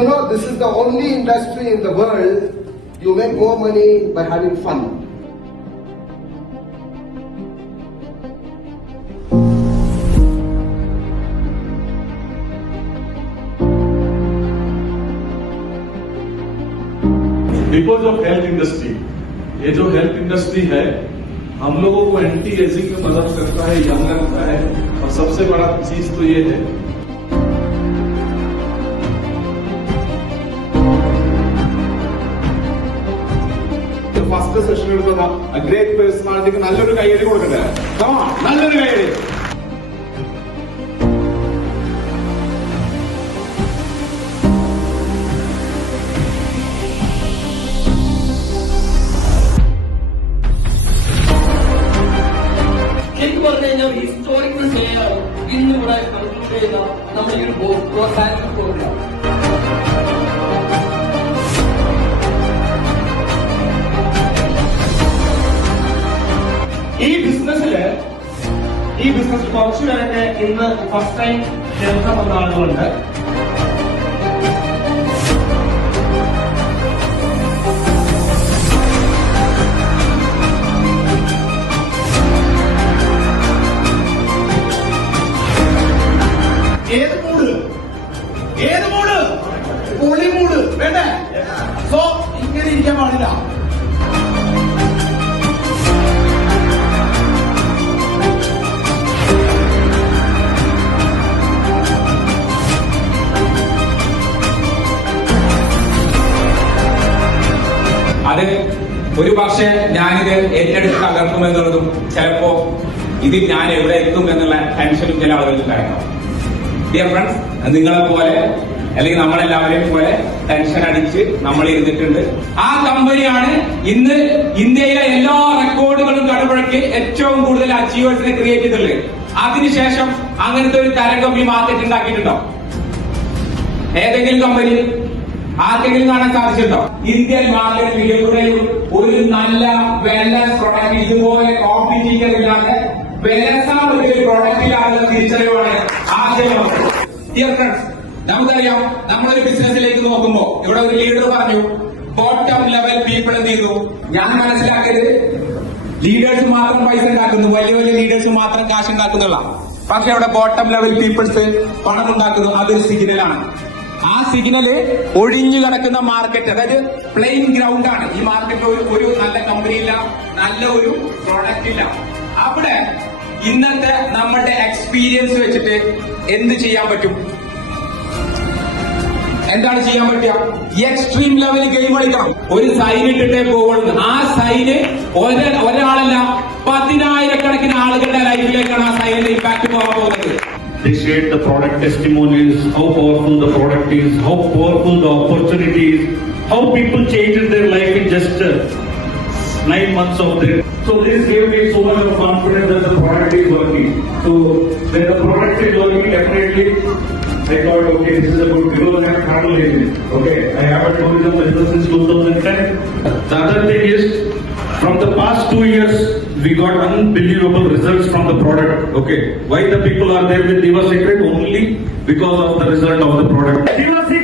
You know, this is the only industry in the world you make more money by having fun. Because of health industry, ये जो health industry है हम लोगों को anti ageing में मदद करता है, यंग रखता है, और सबसे बड़ा चीज तो ये है ഫസ്റ്റ് സെഷൻ എടുക്കുന്ന ഗ്രേറ്റ് പേഴ്സണാലിറ്റിക്ക് നല്ലൊരു കൈയടി കൊടുക്കട്ടെ. നല്ലൊരു കൈയടി. ശരിക്കും പറഞ്ഞു കഴിഞ്ഞാൽ ഹിസ്റ്റോറിക്കൽ ഡേ ആണ് ഇന്നിവിടെ കൺക്ലൂഡ് ചെയ്യുന്ന നമ്മുടെ ഈ ഒരു പ്രോത്സാഹന പ്രോഗ്രാം. ഈ ബിസിനസ്സിൽ കുറച്ചു പേരൊക്കെ ഇന്ന് ഫസ്റ്റ് ടൈം ക്ഷേത്രം വന്ന ആളുകളുണ്ട്. ഏത് മൂഡ് പൊളി മൂഡ് വേണ്ടേ? സോ ഇങ്ങനെ ഇരിക്കാൻ പാടില്ല. അത് ഒരു പക്ഷേ ഞാനിത് ഏറ്റെടുത്ത് തകർക്കുമെന്നുള്ളതും ചിലപ്പോ ഇത് ഞാൻ എവിടെ എത്തും എന്നുള്ള ടെൻഷനും ചില ആളുകൾക്കുണ്ടായിരുന്നു. ഡിയർ ഫ്രണ്ട്സ്, നിങ്ങളെ പോലെ അല്ലെങ്കിൽ നമ്മളെല്ലാവരെയും പോലെ ടെൻഷൻ അടിച്ച് നമ്മൾ ഇരുന്നിട്ടുണ്ട്. ആ കമ്പനിയാണ് ഇന്ന് ഇന്ത്യയിലെ എല്ലാ റെക്കോർഡുകളും കടപുഴക്കി ഏറ്റവും കൂടുതൽ അച്ചീവേഴ്സിനെ ക്രിയേറ്റ് ചെയ്തിട്ടുള്ളത്. അതിനുശേഷം അങ്ങനത്തെ ഒരു തരംഗം ഈ മാർക്കറ്റ് ഉണ്ടാക്കിയിട്ടുണ്ടോ? ഏതെങ്കിലും കമ്പനി ആർക്കെങ്കിലും കാണാൻ സാധിച്ചിട്ടുണ്ടോ? ഇന്ത്യൻ മാർക്കറ്റിൽ എവിടെയും ഒരു നല്ല വെൽനസ് പ്രൊഡക്റ്റ് ഇതുപോലെ കോമ്പറ്റീറ്റർ ഇല്ലാതെ വെലസാമൊരു പ്രൊഡക്റ്റിലാണെന്ന തിരിച്ചറിവാണ് ആദ്യം. ഡിയർ ഫ്രണ്ട്സ്, നമുക്കറിയാം നമ്മളൊരു ബിസിനസ്സിലേക്ക് നോക്കുമ്പോ ഇവിടെ ഒരു ലീഡർ പറഞ്ഞു ബോട്ടം ലെവൽ പീപ്പിൾ എന്ത് ചെയ്യുന്നു. ഞാൻ മനസ്സിലാക്കിയത് ലീഡേഴ്സ് മാത്രം പൈസ ഉണ്ടാക്കുന്നു, വലിയ വലിയ ലീഡേഴ്സ് മാത്രം കാശ് ഉണ്ടാക്കുന്നുള്ള. പക്ഷെ അവിടെ ബോട്ടം ലെവൽ പീപ്പിൾസ് പണം ഉണ്ടാക്കുന്നു. അതൊരു സിഗ്നലാണ്. ആ സിഗ്നല് ഒഴിഞ്ഞു കിടക്കുന്ന മാർക്കറ്റ്, അതായത് പ്ലെയിൻ ഗ്രൗണ്ട് ആണ്. ഈ മാർക്കറ്റിൽ ഒരു നല്ല കമ്പനി ഇല്ല, നല്ല ഒരു പ്രോഡക്റ്റ് ഇല്ല. അവിടെ ഇന്നത്തെ നമ്മുടെ എക്സ്പീരിയൻസ് വെച്ചിട്ട് എന്ത് ചെയ്യാൻ പറ്റും? എന്താണ് ചെയ്യാൻ പറ്റുക? എക്സ്ട്രീം ലെവൽ ഗെയിം കളിക്കണം. ഒരു സൈൻ ഇട്ടിട്ടേ പോകുള്ളൂ. ആ സൈന് ഒരാളല്ല 10,000 ആളുകളുടെ ലൈഫിലേക്കാണ് ആ സൈനിന്റെ ഇമ്പാക്ട് പോകാൻ പോകുന്നത്. They shared the product testimonials, how powerful the product is, how powerful the opportunity is, how people changed their life in just 9 months of their. So this gave me so much of confidence that the product is working. So when the product is working, definitely I thought, okay, this is a good, because I have travel agent. Okay, I have a tourism business since 2010. The other thing is, from the past 2 years, we got unbelievable results from the product. Okay, why the people are there with Diva Secret? Only because of the result of the product. Diva Secret.